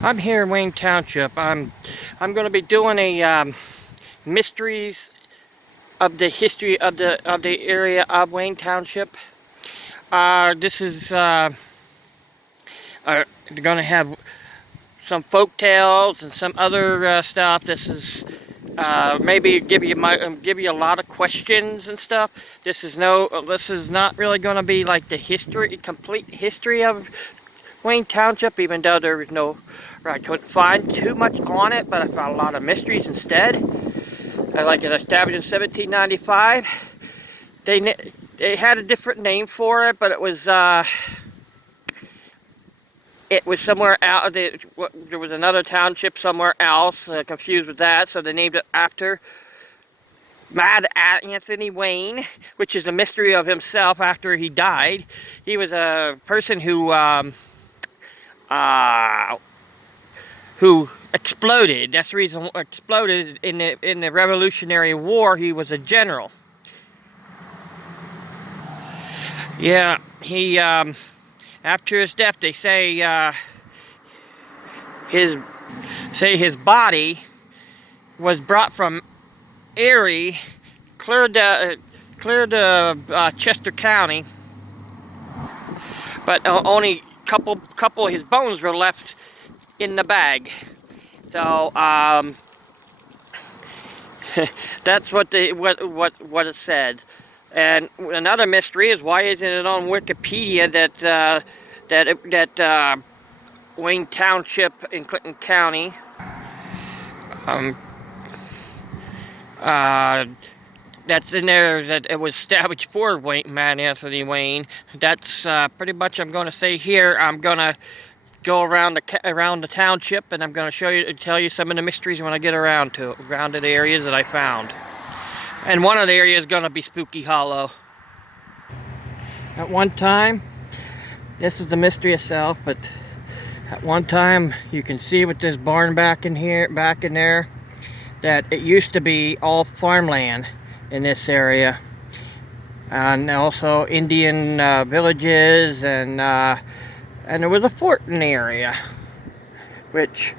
I'm here in Wayne Township. I'm going to be doing a mysteries of the history of the area of Wayne Township. This is going to have some folk tales and some other stuff. This is maybe give you a lot of questions and stuff. This is not really going to be like the complete history of Wayne Township, even though there was I couldn't find too much on it, but I found a lot of mysteries instead. Like it established in 1795. They had a different name for it, but it was somewhere out. There was another township somewhere else, confused with that, so they named it after Mad Anthony Wayne, which is a mystery of himself after he died. He was a person who exploded. That's the reason exploded in the Revolutionary War. He was a general. Yeah, he after his death, they say his body was brought from Erie, clear to Chester County, but only couple of his bones were left in the bag. So that's what it said. And another mystery is, why isn't it on Wikipedia that Wayne Township in Clinton County that's in there, that it was established for Mad Anthony Wayne. That's pretty much I'm going to say here. I'm going to go around the township, and I'm going to tell you some of the mysteries when I get around to the areas that I found. And one of the areas is going to be Spooky Hollow. At one time, this is the mystery itself, but at one time, you can see with this barn back in there, that it used to be all farmland in this area, and also Indian villages, and there was a fort in the area, which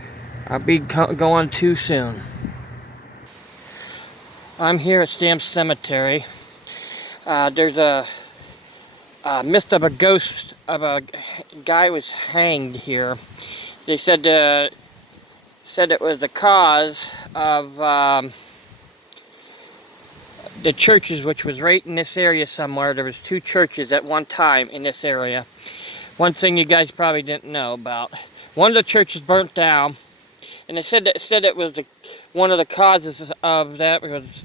I'll be going to soon. I'm here at Stamm Cemetery. There's a myth of a ghost of a guy was hanged here. They said it was a cause of the churches, which was right in this area somewhere. There was 2 churches at one time in this area. One thing you guys probably didn't know about: one of the churches burnt down, and they said it was one of the causes of that was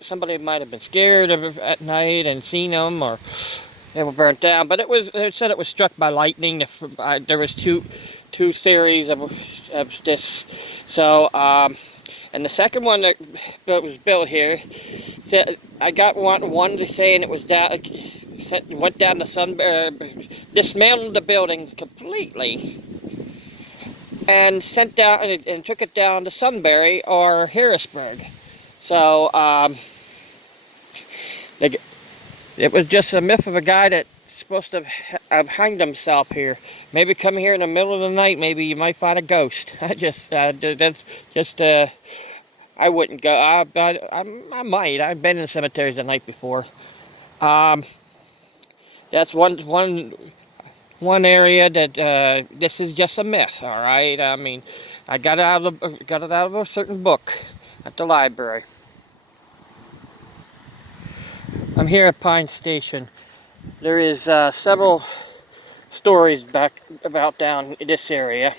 somebody might have been scared at night and seen them, or they were burnt down. But they said it was struck by lightning. There was two theories of this. So and the second one that was built here, I got one saying it was down. Went down to dismantled the building completely, and sent down and took it down to Sunbury or Harrisburg. So it was just a myth of a guy that's supposed to have hanged himself here. Maybe come here in the middle of the night, maybe you might find a ghost. I wouldn't go. I might. I've been in cemeteries at night before. That's one area that this is just a myth. All right. I mean, I got it out of a certain book at the library. I'm here at Pine Station. There is several stories about down in this area.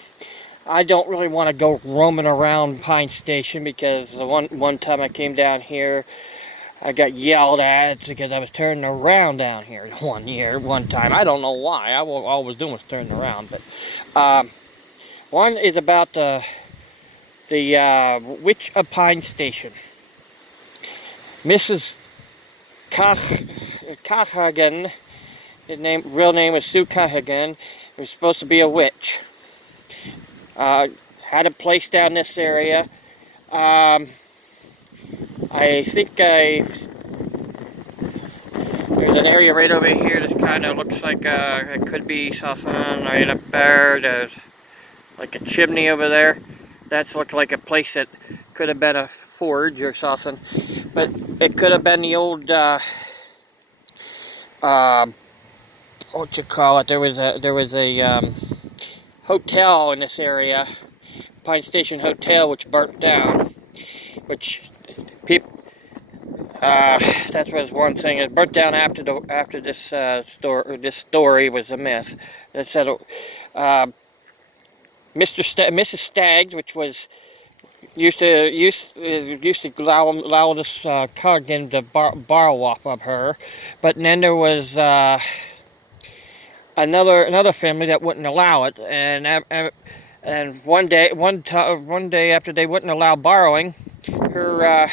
I don't really want to go roaming around Pine Station, because one time I came down here, I got yelled at because I was turning around down here one time. I don't know why. All I was doing was turning around. But one is about the Witch of Pine Station. Mrs. Cahagan, real name was Sue Cahagan, was supposed to be a witch. Had a place down this area. I think there There's an area right over here that kind of looks like it could be something right up there. There's like a chimney over there. That's looked like a place that could have been a forge or something, but it could have been the old what you call it? There was a hotel in this area, Pine Station Hotel, which burnt down. Which people that was one thing. It burnt down after this story was a myth. It said Mrs. Staggs, which was used to allow this Coggan to borrow off of her, but then there was another family that wouldn't allow it, and one day after they wouldn't allow borrowing, her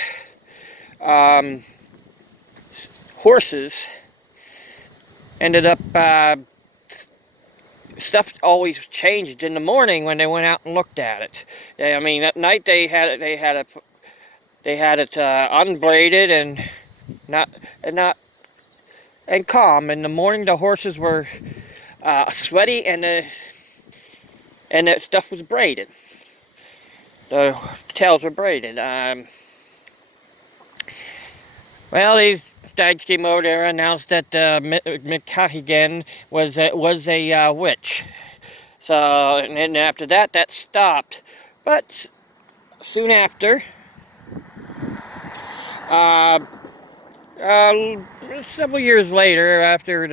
horses ended up stuff always changed in the morning when they went out and looked at it. I mean, at night they had it unbraided and not calm. In the morning the horses were sweaty and the stuff was braided. The tails were braided. Well, these Stags came over there and announced that McCahigan was a witch. So, and then after that, that stopped. But soon after, several years later, after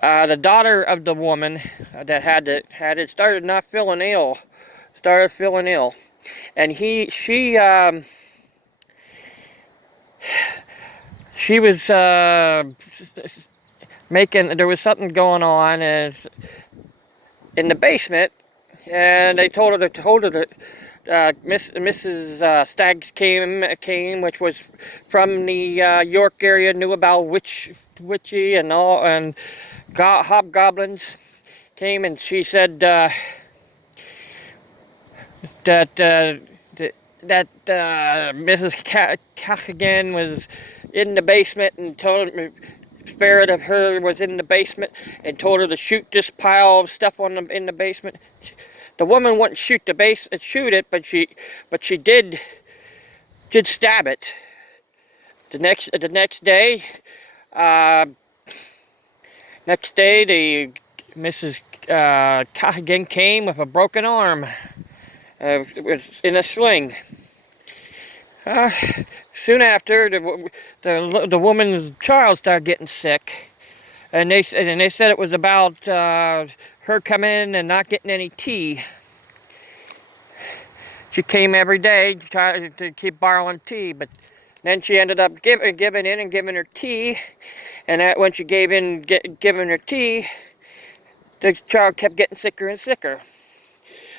the daughter of the woman that had it started feeling ill, and she was there was something going on in the basement, and they told her that Mrs. Staggs came, which was from the York area, knew about witchy and all, and hobgoblins came, and she said that Mrs. Cahigan was in the basement, and told her, spirit of her was in the basement, and told her to shoot this pile of stuff in the basement. The woman wouldn't shoot it, but she did stab it. The next day, the Mrs. Cahigan came with a broken arm. It was in a sling. Soon after, the woman's child started getting sick, and they said it was about her coming in and not getting any tea. She came every day to try to keep borrowing tea, but then she ended up giving in and giving her tea, and when she gave in giving her tea, the child kept getting sicker and sicker.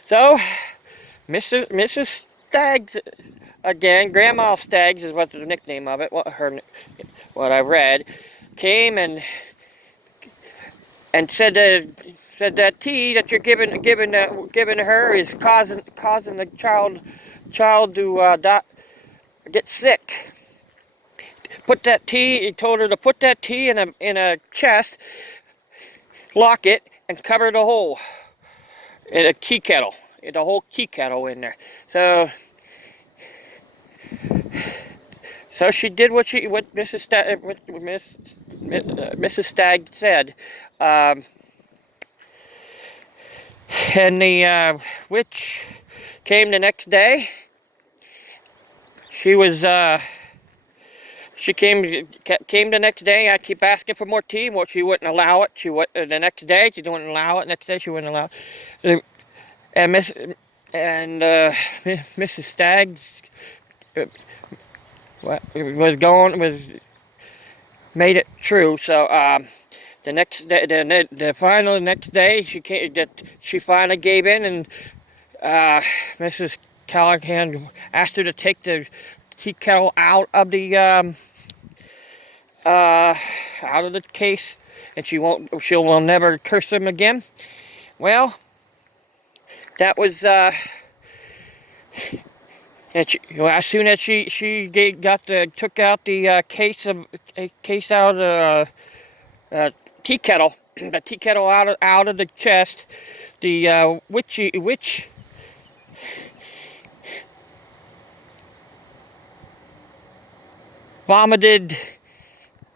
So Mrs. Staggs, again, Grandma Staggs is what the nickname of it, what I read, came and said that tea that you're giving her is causing the child to get sick. Put that tea. He told her to put that tea in a chest, lock it, and cover the hole in a tea kettle. The whole tea kettle in there. So she did what Mrs. Stagg said, and the witch came the next day. She came the next day. I keep asking for more tea. Well, she wouldn't allow it. The next day she wouldn't allow it. Next day she wouldn't allow it. And Mrs. Staggs made it true. So the next day, the next day, she finally gave in, and Mrs. Callahan asked her to take the tea kettle out of the case, and she will never curse him again. Well, that was And well, as soon as took out the case out of the tea kettle, the tea kettle out of the chest, the witch vomited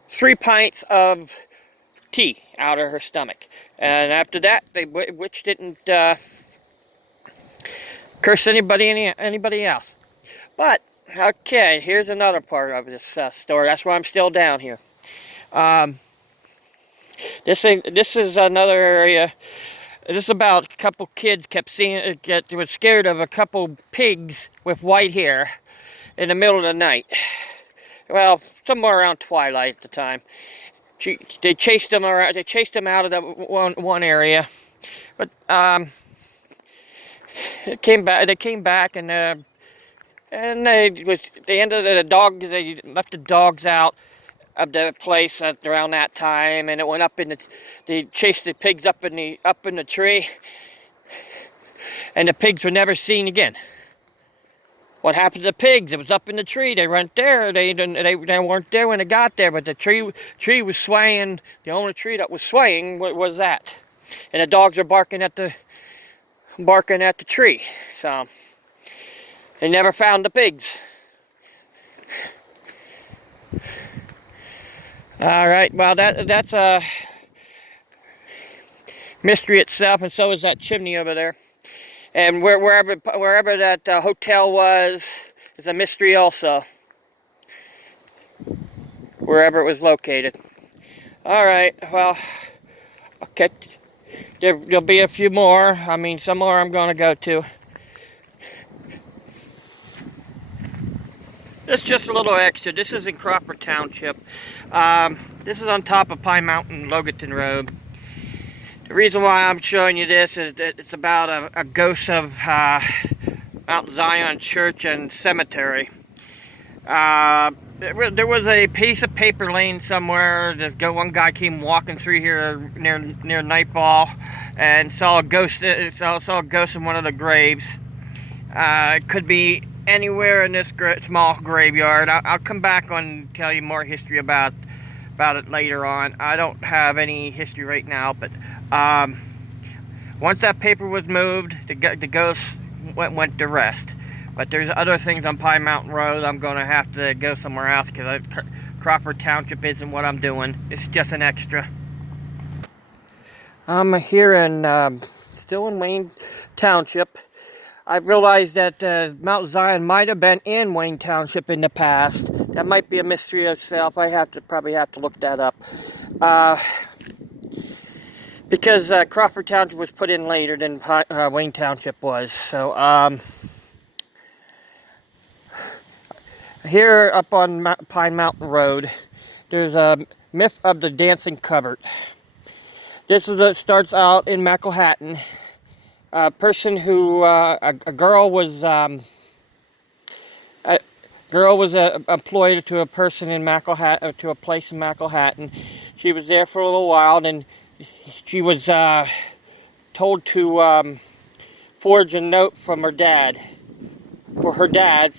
3 pints of tea out of her stomach, and after that, the witch didn't curse anybody else. But okay, here's another part of this story. That's why I'm still down here. This is another area. This is about a couple kids kept seeing was scared of a couple pigs with white hair in the middle of the night. Well, somewhere around twilight at the time. They chased them around. They chased them out of the one area, but they came back, and they ended the dog. They left the dogs out of the place around that time, and it went up in the. They chased the pigs up in the tree, and the pigs were never seen again. What happened to the pigs? It was up in the tree. They weren't there. They weren't there when they got there. But the tree was swaying. The only tree that was swaying was that, and the dogs were barking at the tree. So they never found the pigs. All right. Well, that's a mystery itself, and so is that chimney over there. And wherever that hotel was is a mystery also. Wherever it was located. All right, well, okay. There'll be a few more. I mean, some more I'm going to go to. This is just a little extra. This is in Crawford Township. This is on top of Pine Mountain, Loganton Road. The reason why I'm showing you this is that it's about a ghost of Mount Zion Church and Cemetery. There was a piece of paper laying somewhere. One guy came walking through here near nightfall and saw a ghost. Saw a ghost in one of the graves. It could be anywhere in this small graveyard. I'll come back and tell you more history about it later on. I don't have any history right now, but once that paper was moved, the ghost went to rest. But there's other things on Pine Mountain Road. I'm going to have to go somewhere else because Crawford Township isn't what I'm doing. It's just an extra. I'm here still in Wayne Township. I realized that Mount Zion might have been in Wayne Township in the past. That might be a mystery itself. I probably have to look that up. Because Crawford Township was put in later than Wayne Township was. So, here up on Pine Mountain Road, there's a myth of the dancing cupboard. This starts out in McElhattan. A person who, a girl was employed to a person in McElhattan, to a place in McElhattan. She was there for a little while, and she was told to forge a note from her dad, for her guy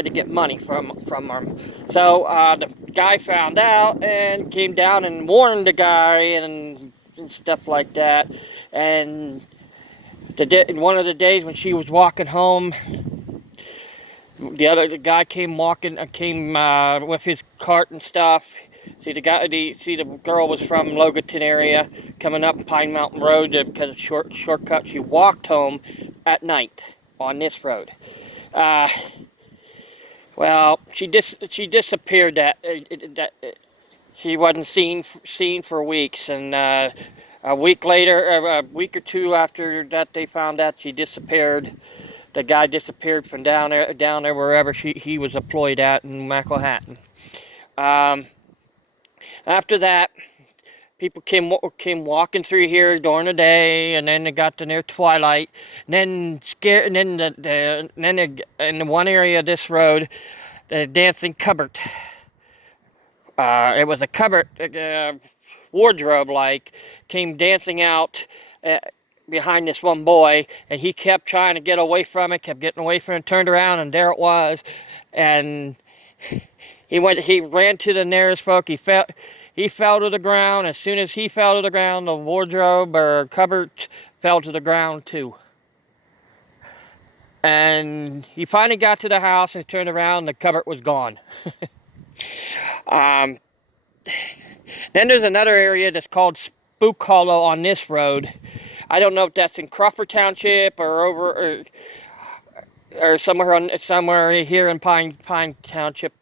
to get money from her. So the guy found out and came down and warned the guy and stuff like that. And one of the days when she was walking home, the guy came with his cart and stuff. See the girl was from Loganton area, coming up Pine Mountain Road because of shortcut. She walked home at night on this road. Well, she disappeared. She wasn't seen for weeks, and a week or two after that, they found out she disappeared. The guy disappeared from down there wherever he was employed at in McElhattan. After that, people came walking through here during the day, and then they got to near twilight. And then in the one area of this road, the dancing cupboard. It was a cupboard, wardrobe came dancing out behind this one boy, and he kept trying to get away from it, kept getting away from it, turned around, and there it was. And he ran to the nearest folk. He fell to the ground. As soon as he fell to the ground, the wardrobe or cupboard fell to the ground too. And he finally got to the house and turned around, and the cupboard was gone. Then there's another area that's called Spook Hollow on this road. I don't know if that's in Crawford Township or somewhere here in Pine Township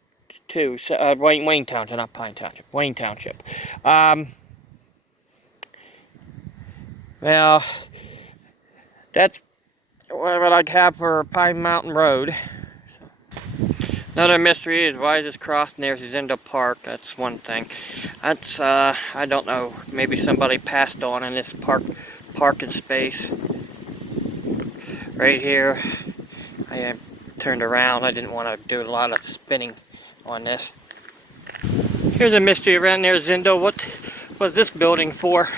too. Wayne Township, not Pine Township. Wayne Township. Well, that's what I have for Pine Mountain Road. So. Another mystery is why is this cross near Zindel Park? That's one thing. That's I don't know. Maybe somebody passed on in this parking space right here. I turned around. I didn't want to do a lot of spinning on this. Here's a mystery around near Zindel. What was this building for?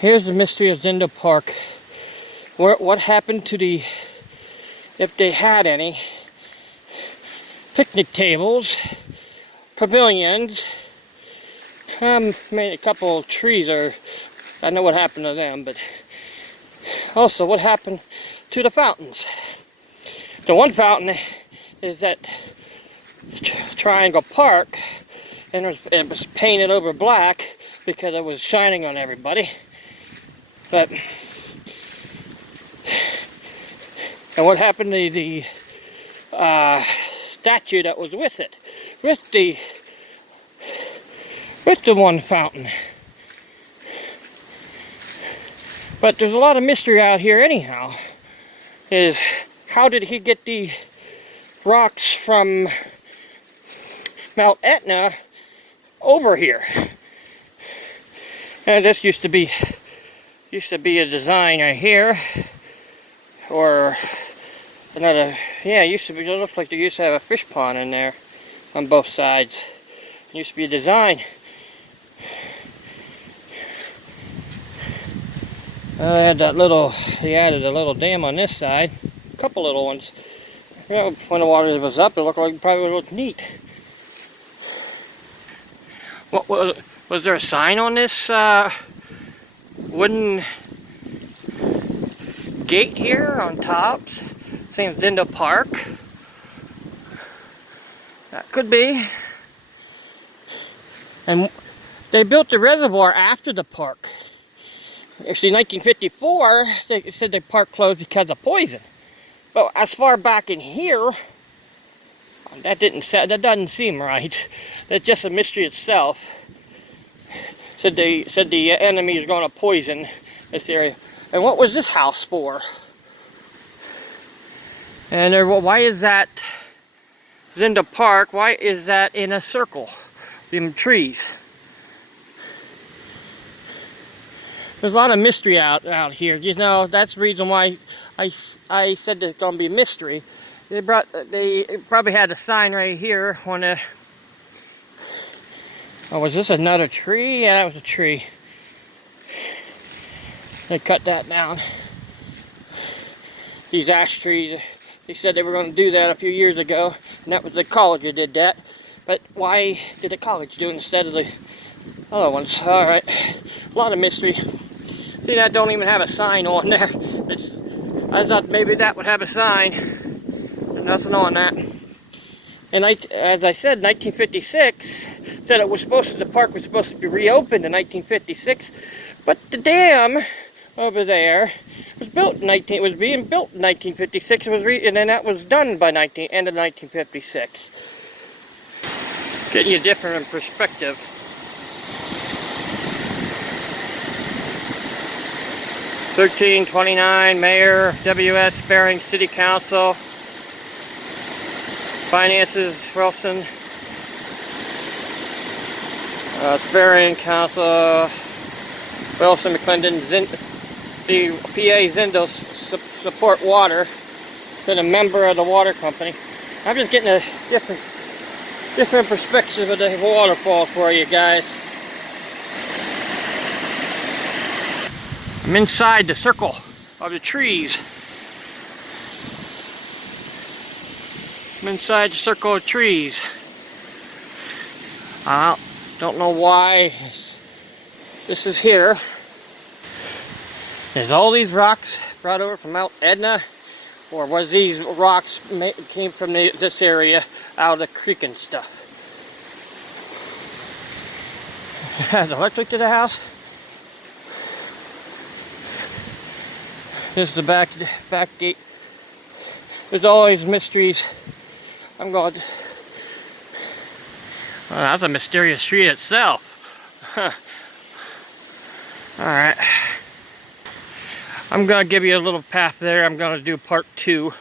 Here's the mystery of Zindel Park. What happened to the, if they had any, picnic tables, pavilions, maybe a couple of trees, or I know what happened to them, but also what happened to the fountains. The one fountain is at Triangle Park, and it was painted over black because it was shining on everybody. But and what happened to the statue that was with it, with the one fountain? But there's a lot of mystery out here anyhow. Is how did he get the rocks from Mount Etna over here? And this used to be a design right here, or another. Yeah, it used to be. It looks like they used to have a fish pond in there on both sides. It used to be a design. He added a little dam on this side, a couple little ones. You know, when the water was up, it looked like it probably looked neat. What was there a sign on this wooden gate here on top saying Zindel Park? That could be. And they built the reservoir after the park. Actually, in 1954, they said the park closed because of poison. But as far back in here, that doesn't seem right. That's just a mystery itself. Said the enemy is going to poison this area. And what was this house for? And why is that Zindel Park? Why is that in a circle? Them trees. There's a lot of mystery out here. You know, that's the reason why I said there's going to be a mystery. They probably had a sign right here on the. Oh, was this another tree? Yeah, that was a tree. They cut that down. These ash trees, they said they were going to do that a few years ago, and that was the college that did that. But why did the college do it instead of the other ones? Alright, a lot of mystery. See, that don't even have a sign on there. I thought maybe that would have a sign. There's nothing on that. And as I said, 1956 said the park was supposed to be reopened in 1956, but the dam over there was built it was being built in 1956. And then that was done by end of 1956. Getting you different perspective. $13.29 Mayor W.S. Sparing City Council. Finances Wilson. Sparing Council Wilson McClendon. The PA Zindel support water. Said a member of the water company. I'm just getting a different different perspective of the waterfall for you guys. I'm inside the circle of the trees. I'm inside the circle of trees. I don't know why this is here. There's all these rocks brought over from Mount Etna, or was these rocks came from this area out of the creek and stuff? Has electric to the house. This is the back gate. There's always mysteries. I'm going. Well, that's a mysterious tree itself. Huh. All right. I'm gonna give you a little path there. I'm gonna do part 2.